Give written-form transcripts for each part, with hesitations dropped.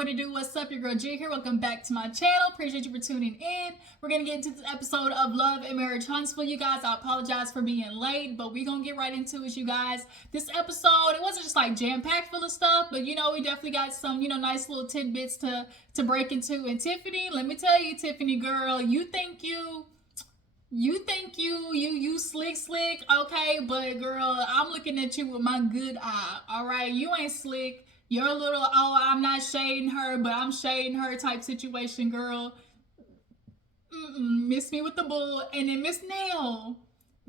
what it do? What's up? Your girl G here. Welcome back to my channel. Appreciate you for tuning in. We're going to get into this episode of Love and Marriage Huntsville, you guys. I apologize for being late, but we're going to get right into it, you guys. This episode, it wasn't just like jam-packed full of stuff, but we definitely got some, nice little tidbits to break into. And Tiffany, let me tell you, Tiffany girl, you think you slick, okay, but girl, I'm looking at you with my good eye, all right? You ain't slick. You're a little, I'm not shading her, but I'm shading her type situation, girl. Miss me with the bull. And then Miss Nell,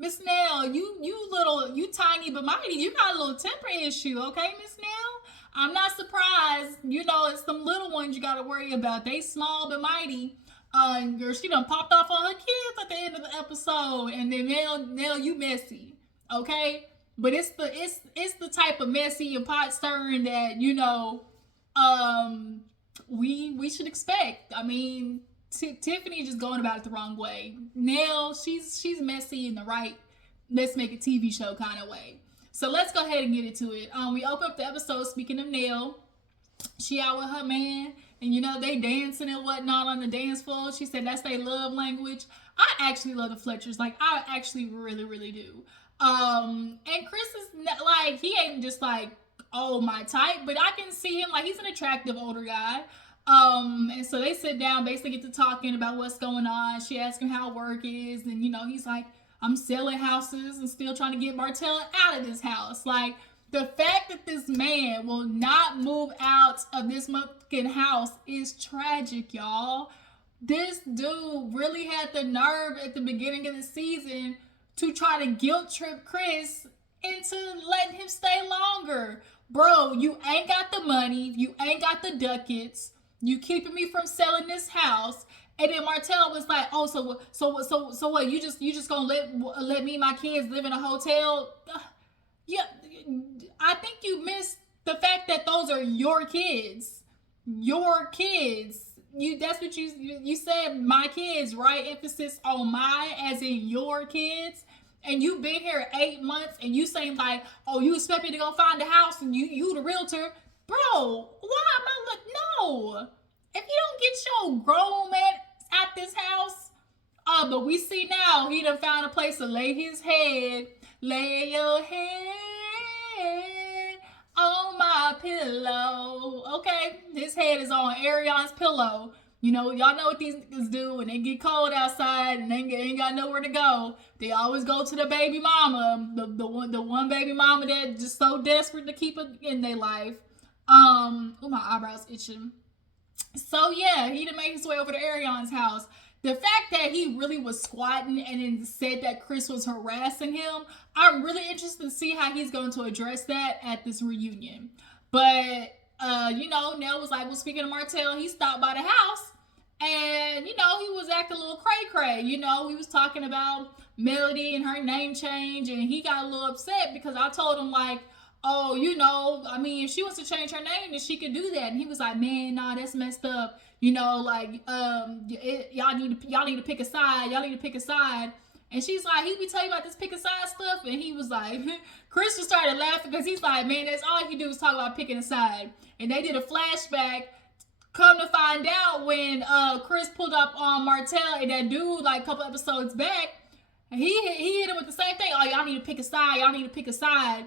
you tiny but mighty. You got a little temper issue, okay, Miss Nell? I'm not surprised. It's some little ones you got to worry about. They small but mighty. Girl, she done popped off on her kids at the end of the episode, and then Nell, you messy, okay? But it's the type of messy and pot stirring that we should expect. I mean, Tiffany just going about it the wrong way. Nell, she's messy in the right, let's make a TV show kind of way. So let's go ahead and get into it. We open up the episode. Speaking of Nell, she out with her man, and they dancing and whatnot on the dance floor. She said that's their love language. I actually love the Fletchers. Like, I actually really, really do. And Chris is like, he ain't just like, oh, my type, but I can see him like he's an attractive older guy. And so they sit down, basically get to talking about what's going on. She asks him how work is, and he's like, I'm selling houses and still trying to get Martell out of this house. Like, the fact that this man will not move out of this motherfucking house is tragic, y'all. This dude really had the nerve at the beginning of the season to try to guilt trip Chris into letting him stay longer. Bro, you ain't got the money. You ain't got the ducats. You keeping me from selling this house. And then Martell was like, oh, so what? You just gonna let me and my kids live in a hotel? Yeah, I think you missed the fact that those are your kids. Your kids. That's what you said, my kids, right? Emphasis on my, as in your kids. And you've been here 8 months, and you saying like, oh, you expect me to go find a house, and you the realtor, bro? Why am I no? If you don't get your grown man at this house, but we see now he done found a place to lay his head. Lay your head on my pillow. Okay, his head is on Arion's pillow. Y'all know what these niggas do when they get cold outside and they ain't got nowhere to go. They always go to the baby mama, the one baby mama that just so desperate to keep it in their life. Oh, my eyebrows itching. So yeah, he done made his way over to Arion's house. The fact that he really was squatting and then said that Chris was harassing him, I'm really interested to see how he's going to address that at this reunion. But, Nell was like, well, speaking of Martell, he stopped by the house and, he was acting a little cray-cray. We was talking about Melody and her name change, and he got a little upset because I told him, like, oh, if she wants to change her name, then she could do that. And he was like, man, nah, that's messed up. Y'all need to pick a side. Y'all need to pick a side. And she's like, he be telling you about this pick a side stuff. And he was like, Chris just started laughing because he's like, man, that's all he do is talk about picking a side. And they did a flashback. Come to find out, when Chris pulled up on Martell and that dude, like a couple episodes back, he hit him with the same thing. Oh, y'all need to pick a side. Y'all need to pick a side.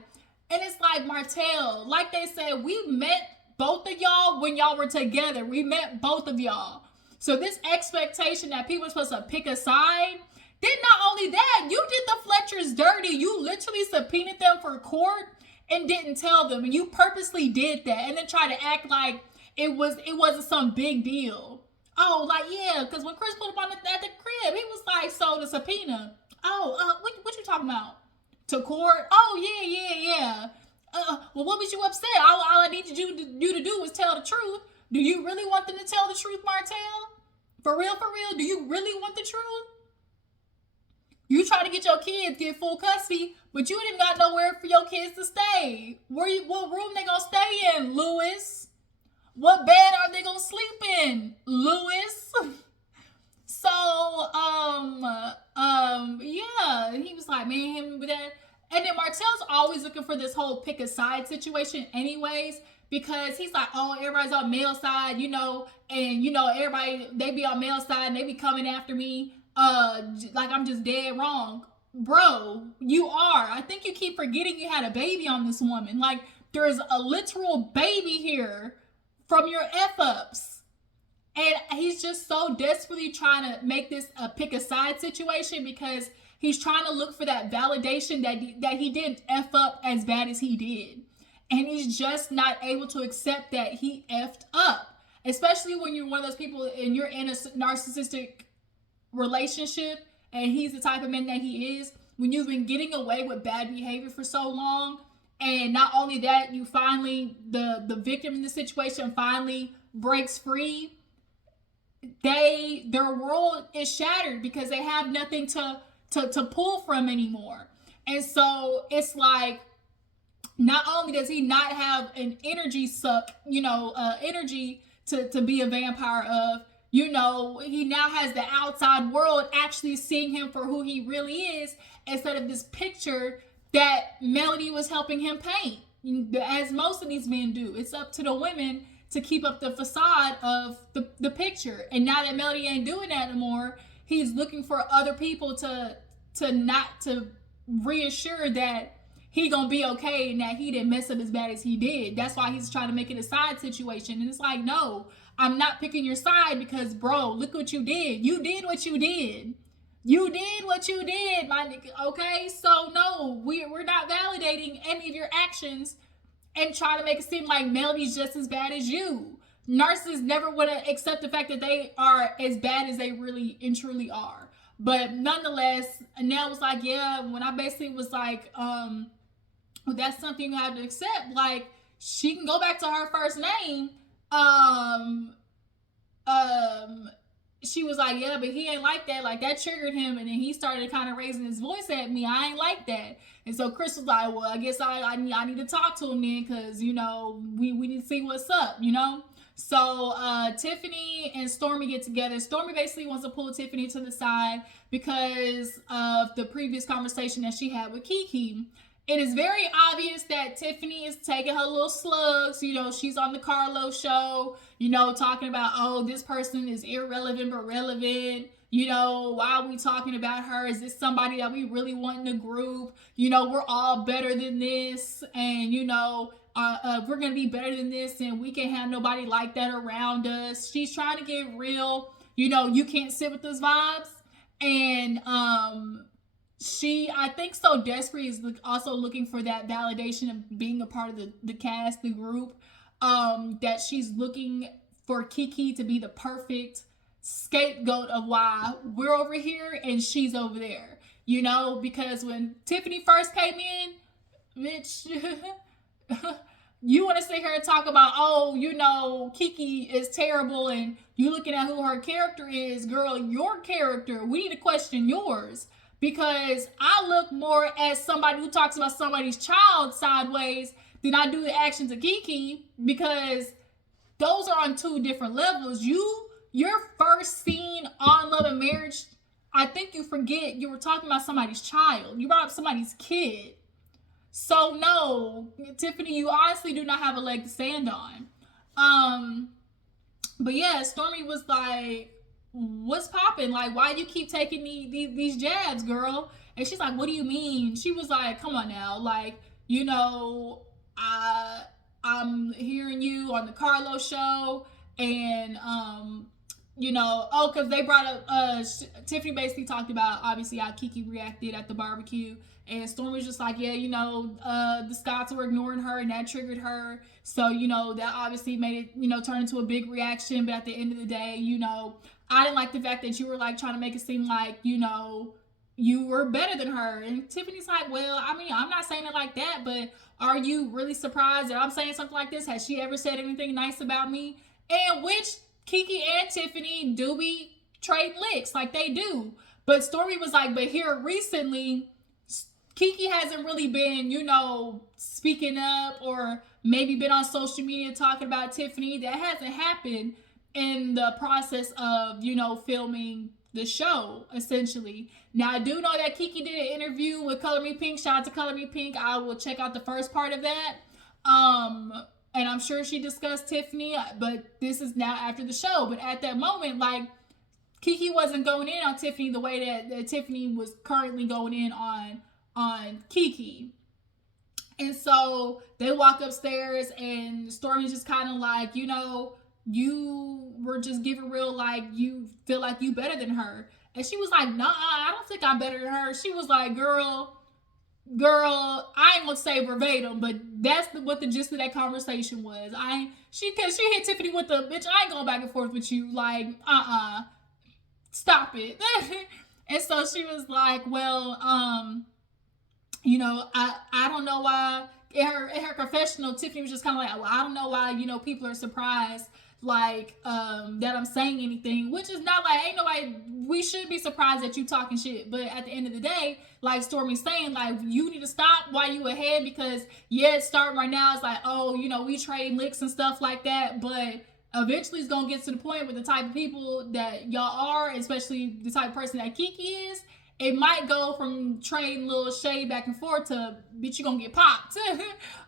And it's like, Martell, like they said, we met both of y'all when y'all were together. We met both of y'all. So this expectation that people are supposed to pick a side, then not only that, you did the Fletchers dirty. You literally subpoenaed them for court and didn't tell them. And you purposely did that and then try to act like it wasn't some big deal. Oh, like, yeah, because when Chris pulled up at the crib, he was like, so the subpoena. Oh, what you talking about? To court? Oh, yeah. Well, what was you upset? All I needed you to do was tell the truth. Do you really want them to tell the truth, Martell? For real? Do you really want the truth? You try to get your kids, get full custody, but you didn't got nowhere for your kids to stay. What room they gonna stay in, Lewis? What bed are they gonna sleep in, Lewis? So, yeah, he was like, man, him with that. And then Martell's always looking for this whole pick a side situation anyways, because he's like, oh, everybody's on male side, you know, and you know, everybody, they be on male side and they be coming after me, like I'm just dead wrong. Bro, you are. I think you keep forgetting you had a baby on this woman. Like, there's a literal baby here from your F-ups. And he's just so desperately trying to make this a pick a side situation because he's trying to look for that validation that he didn't F up as bad as he did. And he's just not able to accept that he effed up. Especially when you're one of those people and you're in a narcissistic relationship and he's the type of man that he is. When you've been getting away with bad behavior for so long, and not only that, you finally, the victim in the situation finally breaks free, their world is shattered because they have nothing to pull from anymore. And so it's like, not only does he not have an energy suck, you know, energy to be a vampire of, you know, he now has the outside world actually seeing him for who he really is instead of this picture that Melody was helping him paint, as most of these men do. It's up to the women to keep up the facade of the picture. And now that Melody ain't doing that anymore, he's looking for other people to reassure that he gonna be okay and that he didn't mess up as bad as he did. That's why he's trying to make it a side situation. And it's like, no, I'm not picking your side because, bro, look what you did. You did what you did. You did what you did, my nigga. Okay, so no, we're not validating any of your actions and try to make it seem like Melody's just as bad as you. Narcissists never would accept the fact that they are as bad as they really and truly are. But nonetheless, Nell was like, yeah, when I basically was like, that's something you have to accept. Like, she can go back to her first name. She was like, yeah, but he ain't like that. Like, that triggered him. And then he started kind of raising his voice at me. I ain't like that. And so Chris was like, well, I guess I need to talk to him then because, you know, we need to see what's up, you know? So Tiffany and Stormi get together. Stormi basically wants to pull Tiffany to the side because of the previous conversation that she had with KeKe. It is very obvious that Tiffany is taking her little slugs. You know, she's on the Carlo show, you know, talking about, oh, this person is irrelevant but relevant. You know, why are we talking about her? Is this somebody that we really want in the group? You know, we're all better than this. And, you know, we're going to be better than this. And we can't have nobody like that around us. She's trying to get real. You know, you can't sit with those vibes. And, she, I think, so desperately is also looking for that validation of being a part of the cast, the group, that she's looking for KeKe to be the perfect scapegoat of why we're over here and she's over there, you know, because when Tiffany first came in, bitch, you want to sit here and talk about, oh, you know, KeKe is terrible and you looking at who her character is. Girl, your character, we need to question yours. Because I look more as somebody who talks about somebody's child sideways than I do the actions of KeKe, because those are on two different levels. Your first scene on Love and Marriage, I think you forget you were talking about somebody's child. You brought up somebody's kid. So no, Tiffany, you honestly do not have a leg to stand on. But yeah, Stormi was like, what's popping? Like, why you keep taking these jabs, girl? And she's like, what do you mean? She was like, come on now. Like, you know, I'm hearing you on the Carlo show and, you know, oh, because they brought up, Tiffany basically talked about, obviously, how KeKe reacted at the barbecue. And Stormi was just like, yeah, you know, the Scots were ignoring her and that triggered her. So, you know, that obviously made it, you know, turn into a big reaction. But at the end of the day, you know, I didn't like the fact that you were like trying to make it seem like, you know, you were better than her. And Tiffany's like, well, I mean, I'm not saying it like that, but are you really surprised that I'm saying something like this? Has she ever said anything nice about me? And which KeKe and Tiffany do be trade licks, like they do. But Stormi was like, but here recently, KeKe hasn't really been, you know, speaking up or maybe been on social media talking about Tiffany. That hasn't happened in the process of, you know, filming the show, essentially. Now, I do know that KeKe did an interview with Color Me Pink. Shout out to Color Me Pink. I will check out the first part of that. And I'm sure she discussed Tiffany, but this is now after the show. But at that moment, like, KeKe wasn't going in on Tiffany the way that Tiffany was currently going in on KeKe. And so they walk upstairs, and Stormi's just kind of like, you were just giving real, like, you feel like you better than her. And she was like, nah, I don't think I'm better than her. She was like, girl, I ain't gonna say verbatim, but that's what the gist of that conversation was. She hit Tiffany with the, bitch, I ain't going back and forth with you. Like, stop it. And so she was like, well, I don't know why. In her confessional, Tiffany was just kind of like, well, I don't know why, people are surprised, like, that I'm saying anything, which is not like, ain't nobody, we should be surprised that you talking shit. But at the end of the day, like Stormi's saying, like, you need to stop while you ahead, because it's starting right now. It's like, oh, we trade licks and stuff like that, but eventually it's gonna get to the point with the type of people that y'all are, especially the type of person that KeKe is. It might go from trading little shade back and forth to, bitch, you gonna get popped.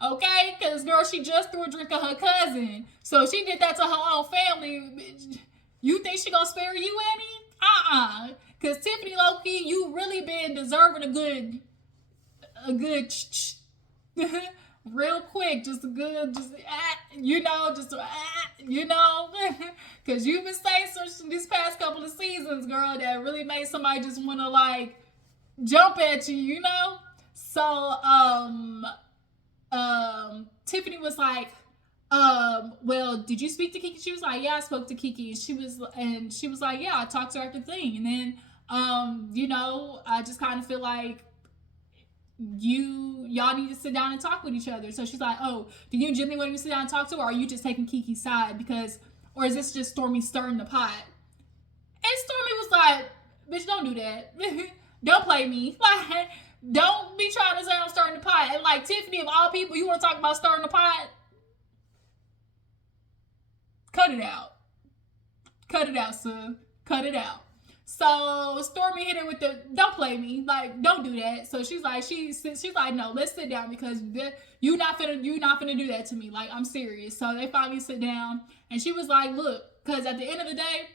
Okay? Because, girl, she just threw a drink at her cousin. So she did that to her own family. Bitch, you think she gonna spare you any? Because Tiffany, low-key, you really been deserving a good real quick, because you've been saying something these past couple of seasons, girl, that really made somebody just want to, like, jump at you, So, Tiffany was like, well, did you speak to KeKe? She was like, yeah, I spoke to KeKe. And she was like, yeah, I talked to her after the thing. And then, I just kind of feel like y'all need to sit down and talk with each other. So she's like, oh, do you genuinely want me to sit down and talk to her, or are you just taking KeKe's side? Or is this just Stormi stirring the pot? And Stormi was like, bitch, don't do that. Don't play me. Like, don't be trying to say I'm stirring the pot. And, like, Tiffany, of all people, you want to talk about stirring the pot? Cut it out. Cut it out, son. Cut it out. So Stormi hit her with the, don't play me, like, don't do that. So she's like, no, let's sit down, because you not finna do that to me. Like, I'm serious. So they finally sit down, and she was like, look, because at the end of the day,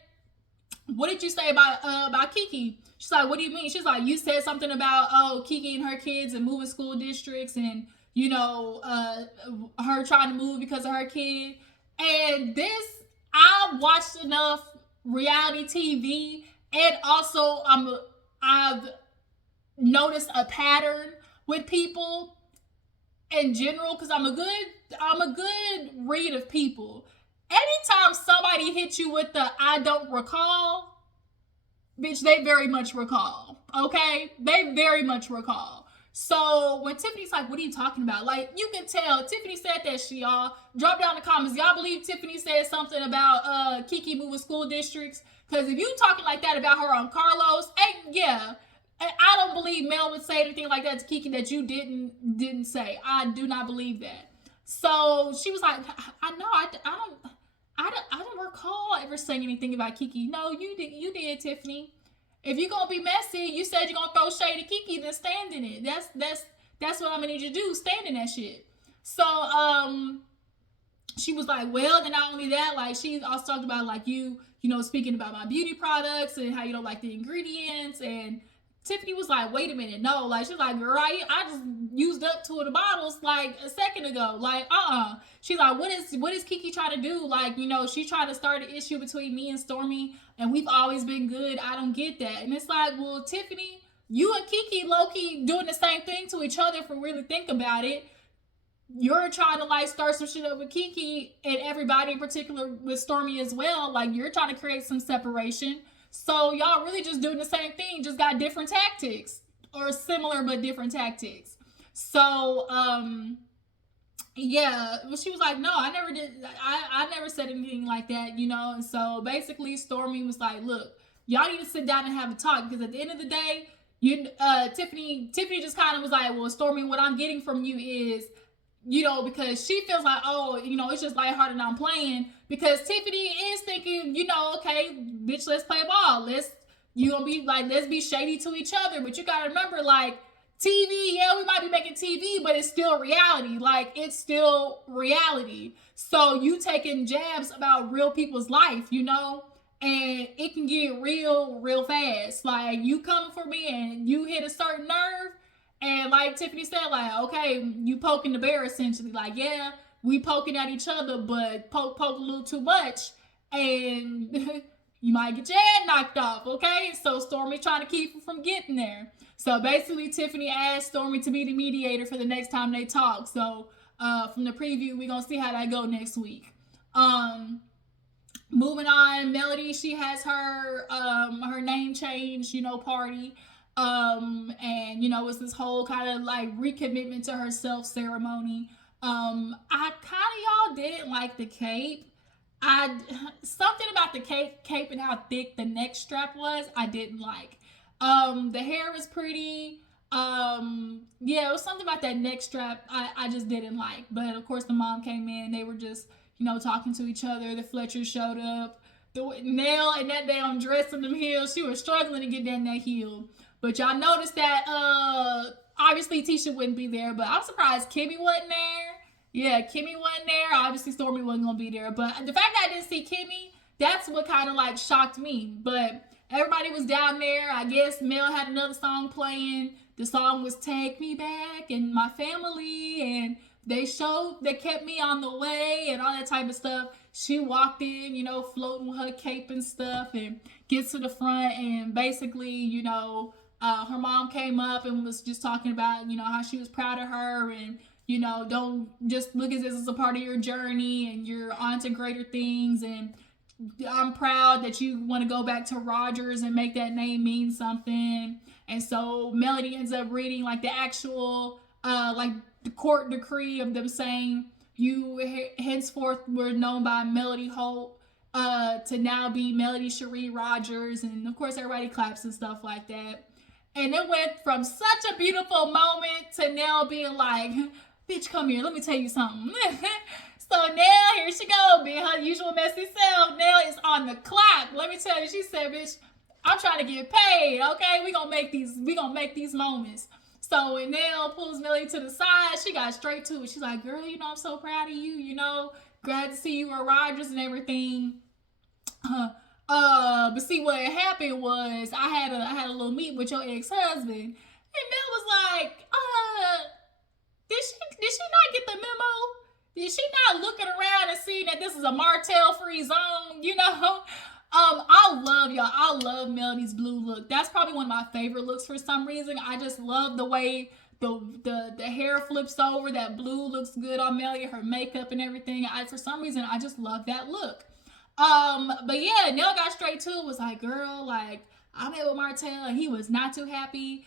what did you say about KeKe? She's like, what do you mean? She's like, you said something about, KeKe and her kids and moving school districts, and her trying to move because of her kid. And I watched enough reality TV. And also, I've noticed a pattern with people in general, because I'm a good read of people. Anytime somebody hits you with the I don't recall, bitch, they very much recall. Okay? They very much recall. So when Tiffany's like, what are you talking about? Like, you can tell Tiffany said that shit, y'all. Drop down in the comments. Y'all believe Tiffany said something about KeKe moving school districts? Because if you talking like that about her on Carlos, I don't believe Mel would say anything like that to KeKe that you didn't say. I do not believe that. So she was like, I don't recall ever saying anything about KeKe. No, you did, Tiffany. If you're gonna be messy, you said you're gonna throw shade at KeKe, then stand in it. That's what I'm gonna need you to do. Stand in that shit. So she was like, well, then not only that, like, she also talked about, like, you speaking about my beauty products and how you don't like the ingredients. And Tiffany was like, wait a minute, no. Like, she's like, girl, I just used up 2 of the bottles, like, a second ago. Like, She's like, what is KeKe trying to do? Like, she tried to start an issue between me and Stormi, and we've always been good. I don't get that. And it's like, well, Tiffany, you and KeKe low-key doing the same thing to each other if we really think about it. You're trying to, like, start some shit up with KeKe, and everybody in particular with Stormi as well. Like, you're trying to create some separation. So y'all really just doing the same thing, just got different tactics, or similar but different tactics. So, yeah, she was like, no, I never did. I never said anything like that, And so basically Stormi was like, look, y'all need to sit down and have a talk, because at the end of the day, Tiffany just kind of was like, well, Stormi, what I'm getting from you is, because she feels like, oh, it's just lighthearted and I'm playing. Because Tiffany is thinking, okay, bitch, let's play ball. Let's be shady to each other. But you gotta remember, like, TV, yeah, we might be making TV, but it's still reality. Like, it's still reality. So you taking jabs about real people's life, you know? And it can get real fast. Like, you coming for me and you hit a certain nerve, and like Tiffany said, like, okay, you poking the bear essentially. Like, yeah, we poking at each other, but poke a little too much, and you might get your head knocked off, okay? So Stormi trying to keep you from getting there. So basically, Tiffany asked Stormi to be the mediator for the next time they talk. So from the preview, we're gonna see how that go next week. Moving on, Melody, she has her name change, you know, party. And you know, it's this whole kind of like recommitment to herself ceremony. I kind of, y'all, didn't like the cape. Something about the cape and how thick the neck strap was, I didn't like. The hair was pretty. Yeah, it was something about that neck strap I just didn't like. But of course, the mom came in. They were just, you know, talking to each other. The Fletchers showed up. Nell and that damn dress in them heels, she was struggling to get down that heel. But y'all noticed that obviously Tisha wouldn't be there, but I'm surprised Kimmy wasn't there. Yeah, Kimmy wasn't there. Obviously Stormi wasn't gonna be there. But the fact that I didn't see Kimmy, that's what kind of like shocked me. But everybody was down there. I guess Mel had another song playing. The song was Take Me Back and My Family, and they kept me on the way and all that type of stuff. She walked in, you know, floating with her cape and stuff, and gets to the front, and basically, you know, her mom came up and was just talking about, you know, how she was proud of her, and, you know, don't just look at this as a part of your journey, and you're on to greater things, and I'm proud that you want to go back to Rodgers and make that name mean something. And so Melody ends up reading like the actual like the court decree of them saying you henceforth were known by Melody Holt to now be Melody Cherie Rodgers, and of course everybody claps and stuff like that. And it went from such a beautiful moment to Nell being like, bitch, come here, let me tell you something. So Nell, here she go, being her usual messy self. Nell is on the clock. Let me tell you, she said, bitch, I'm trying to get paid, okay? We gonna make these moments. So when Nell pulls Melody to the side, she got straight to it. She's like, girl, you know, I'm so proud of you, you know, glad to see you at Rodgers and everything. But see, what happened was I had a little meet with your ex-husband, and Nell was like, did she not get the memo? Did she not looking around and seeing that this is a Martell free zone? You know, I love y'all. I love Melody's blue look. That's probably one of my favorite looks for some reason. I just love the way the hair flips over. That blue looks good on Melody. Her makeup and everything. For some reason, I just love that look. But yeah, Nell got straight to it. Was like, girl, like, I met with Martell and he was not too happy.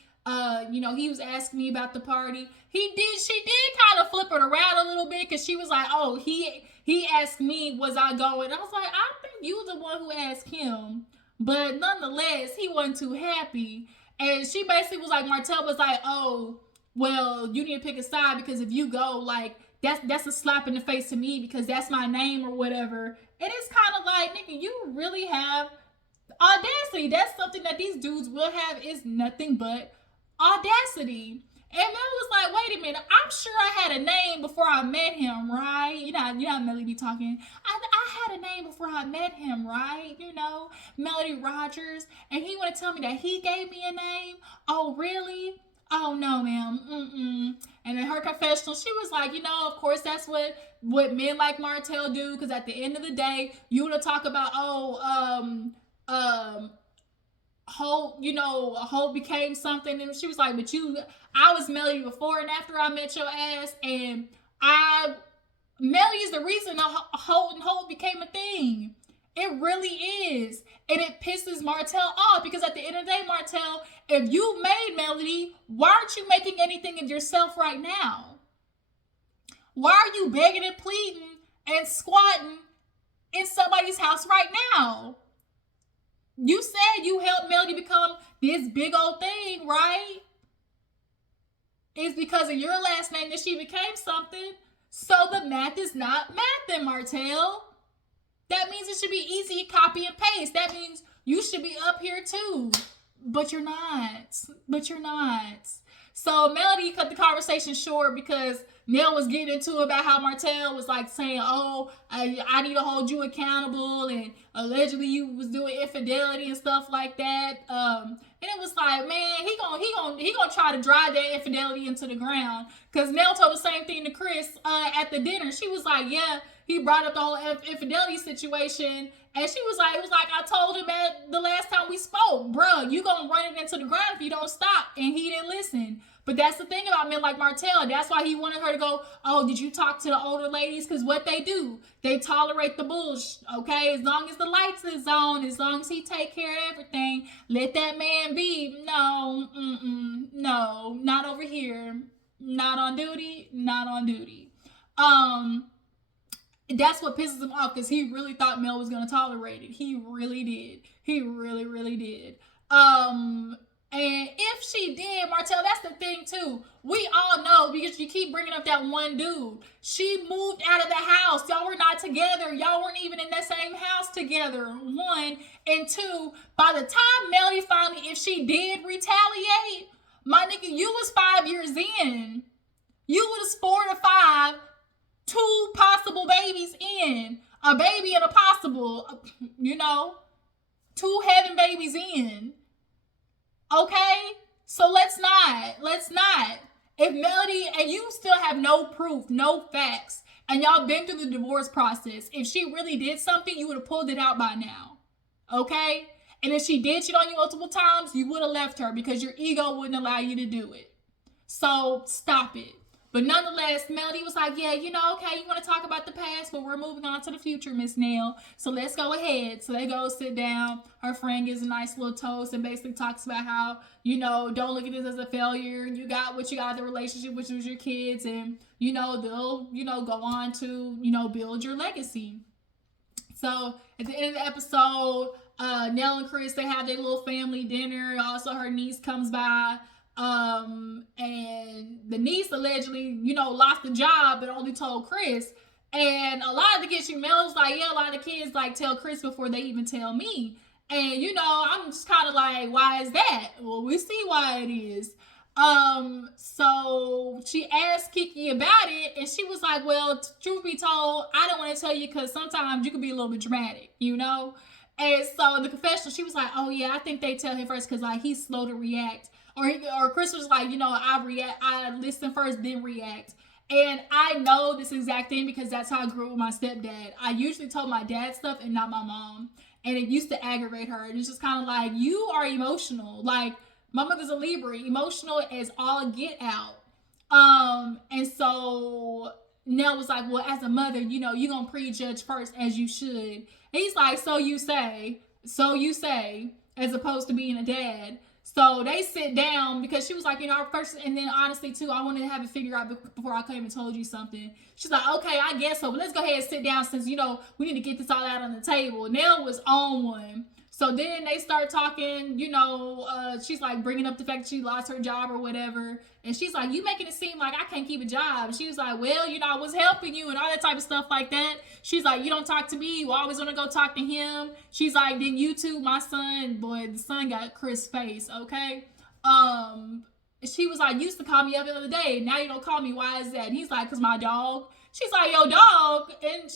You know, he was asking me about the party. She did kind of flip it around a little bit, because she was like, oh, he asked me, was I going? I was like, I think you the one who asked him. But nonetheless, he wasn't too happy. And she basically was like, Martell was like, oh, well, you need to pick a side, because if you go, like, that's a slap in the face to me, because that's my name or whatever. And it's kind of like, nigga, you really have audacity. That's something that these dudes will have, is nothing but audacity. And Mel was like, wait a minute, I'm sure I had a name before I met him, right? You know Melody be talking. I had a name before I met him, right? You know, Melody Rodgers. And he want to tell me that he gave me a name? Oh, really? Oh, no, ma'am. And in her confessional, she was like, you know, of course, that's what men like Martell do, because at the end of the day, you want to talk about, Holt, you know, Holt became something. And she was like, but I was Melody before and after I met your ass, and Melody is the reason Holt became a thing. It really is. And it pisses Martell off, because at the end of the day, Martell, if you made Melody, why aren't you making anything of yourself right now? Why are you begging and pleading and squatting in somebody's house right now? You said you helped Melody become this big old thing, right? It's because of your last name that she became something. So the math is not math, Martell. That means it should be easy to copy and paste. That means you should be up here too. But you're not. So Melody cut the conversation short because Nell was getting into it about how Martell was like saying, "Oh, I need to hold you accountable," and allegedly you was doing infidelity and stuff like that. And it was like, man, he gonna try to drive that infidelity into the ground. Cause Nell told the same thing to Chris at the dinner. She was like, yeah, he brought up the whole infidelity situation, and she was like, it was like I told him at the last time we spoke, bruh, you gonna run it into the ground if you don't stop, and he didn't listen. But that's the thing about men like Martell. That's why he wanted her to go, oh, did you talk to the older ladies? Because what they do, they tolerate the bullshit, okay? As long as the lights is on, as long as he take care of everything, let that man be. No, no, not over here. Not on duty, not on duty. That's what pisses him off because he really thought Mel was going to tolerate it. He really did. He really, really did. And if she did, Martell, that's the thing too. We all know because you keep bringing up that one dude. She moved out of the house. Y'all were not together. Y'all weren't even in that same house together. One. And two, by the time Melody finally, if she did retaliate, my nigga, you was 5 years in. You was 4 to 5, 2 possible babies in. A baby and a possible, 2 heaven babies in. Okay? So let's not. If Melody, and you still have no proof, no facts, and y'all been through the divorce process, if she really did something, you would have pulled it out by now. Okay? And if she did cheat on you multiple times, you would have left her because your ego wouldn't allow you to do it. So stop it. But nonetheless, Melody was like, yeah, okay, you want to talk about the past, but we're moving on to the future, Miss Nell. So let's go ahead. So they go sit down. Her friend gives a nice little toast and basically talks about how, don't look at this as a failure. You got what you got in the relationship, which was your kids. And, they'll, go on to, build your legacy. So at the end of the episode, Nell and Chris, they have their little family dinner. Also, her niece comes by. And the niece allegedly, lost the job but only told Chris. And a lot of the kids, Mel's like, yeah, a lot of the kids like tell Chris before they even tell me. And I'm just kind of like, why is that? Well, we see why it is. So she asked KeKe about it, and she was like, well, truth be told, I don't want to tell you because sometimes you can be a little bit dramatic, And so in the confessional, she was like, oh yeah, I think they tell him first because like he's slow to react. Or Chris was like, I listen first, then react. And I know this exact thing because that's how I grew up with my stepdad. I usually told my dad stuff and not my mom. And it used to aggravate her. And it's just kind of like, you are emotional. Like, my mother's a Libra, emotional as all get out. And so Nell was like, well, as a mother, you're going to prejudge first as you should. And he's like, so you say, as opposed to being a dad. So they sit down because she was like, first, and then honestly too, I wanted to have it figured out before I came and told you something. She's like, okay, I guess so, but let's go ahead and sit down since, we need to get this all out on the table. Nell was on one. So then they start talking, she's like bringing up the fact that she lost her job or whatever. And she's like, you making it seem like I can't keep a job. She was like, well, I was helping you and all that type of stuff like that. She's like, you don't talk to me. You always want to go talk to him. She's like, then you too, my son. Boy, the son got Chris' face, okay? She was like, you used to call me every other day. Now you don't call me. Why is that? And he's like, because my dog. She's like, yo, dog. And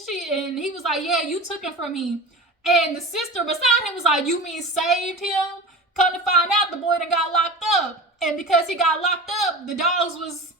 he was like, yeah, you took him from me. And the sister beside him was like, you mean saved him? Come to find out, the boy that got locked up. And because he got locked up, the dogs was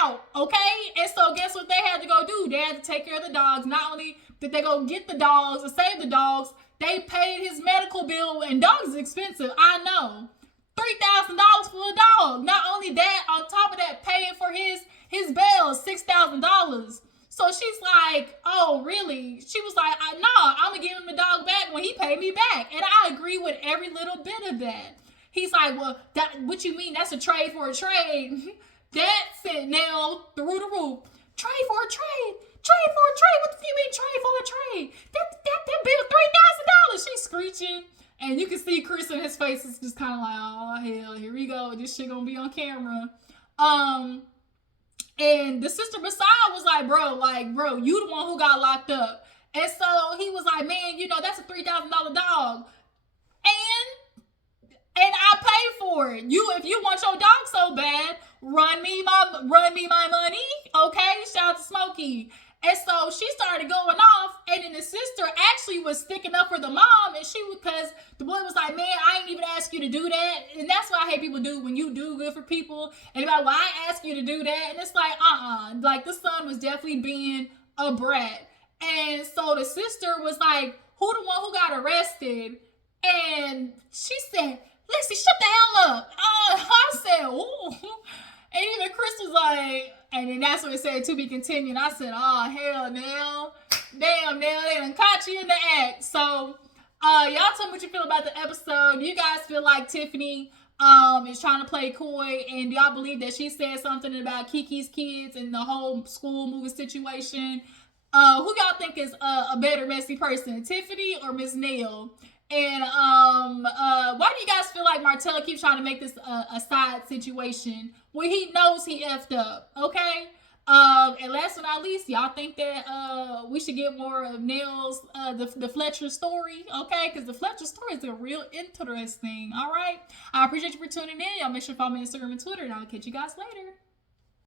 out, okay? And so guess what they had to go do? They had to take care of the dogs. Not only did they go get the dogs and save the dogs, they paid his medical bill. And dogs is expensive, I know. $3,000 for a dog. Not only that, on top of that, paying for his bail, $6,000. So she's like, oh, really? She was like, no, I'm going to give him the dog back when he paid me back. And I agree with every little bit of that. He's like, well, what you mean? That's a trade for a trade. That sent Nell through the roof. Trade for a trade. Trade for a trade. What do you mean trade for a trade? That bill $3,000. She's screeching. And you can see Chris in his face is just kind of like, oh, hell, here we go. This shit going to be on camera. And the sister beside was like, bro, you the one who got locked up. And so he was like, man, that's a $3,000 dog. And I paid for it. If you want your dog so bad, run me my money. Okay, shout out to Smokey. And so she started going off, and then the sister actually was sticking up for the mom, and she was, because the boy was like, man, I ain't even ask you to do that. And that's what I hate people do when you do good for people. And they're like, well, I asked you to do that. And it's like, like the son was definitely being a brat. And so the sister was like, who the one who got arrested? And she said, Lexi, shut the hell up. I said, ooh. And even Chris was like, and then that's what it said, to be continued. I said, oh, hell, Nell. Damn, Nell, they done caught you in the act. So, y'all tell me what you feel about the episode. Do you guys feel like Tiffany is trying to play coy? And do y'all believe that she said something about KeKe's kids and the whole school moving situation? Who y'all think is a better messy person, Tiffany or Miss Nell? And why do you guys feel like Martell keeps trying to make this a side situation when he knows he effed up? Okay. And last but not least, y'all think that we should get more of Nell's the Fletcher story? Okay, because the Fletcher story is a real interesting. All right. I appreciate you for tuning in. Y'all make sure to follow me on Instagram and Twitter, and I'll catch you guys later.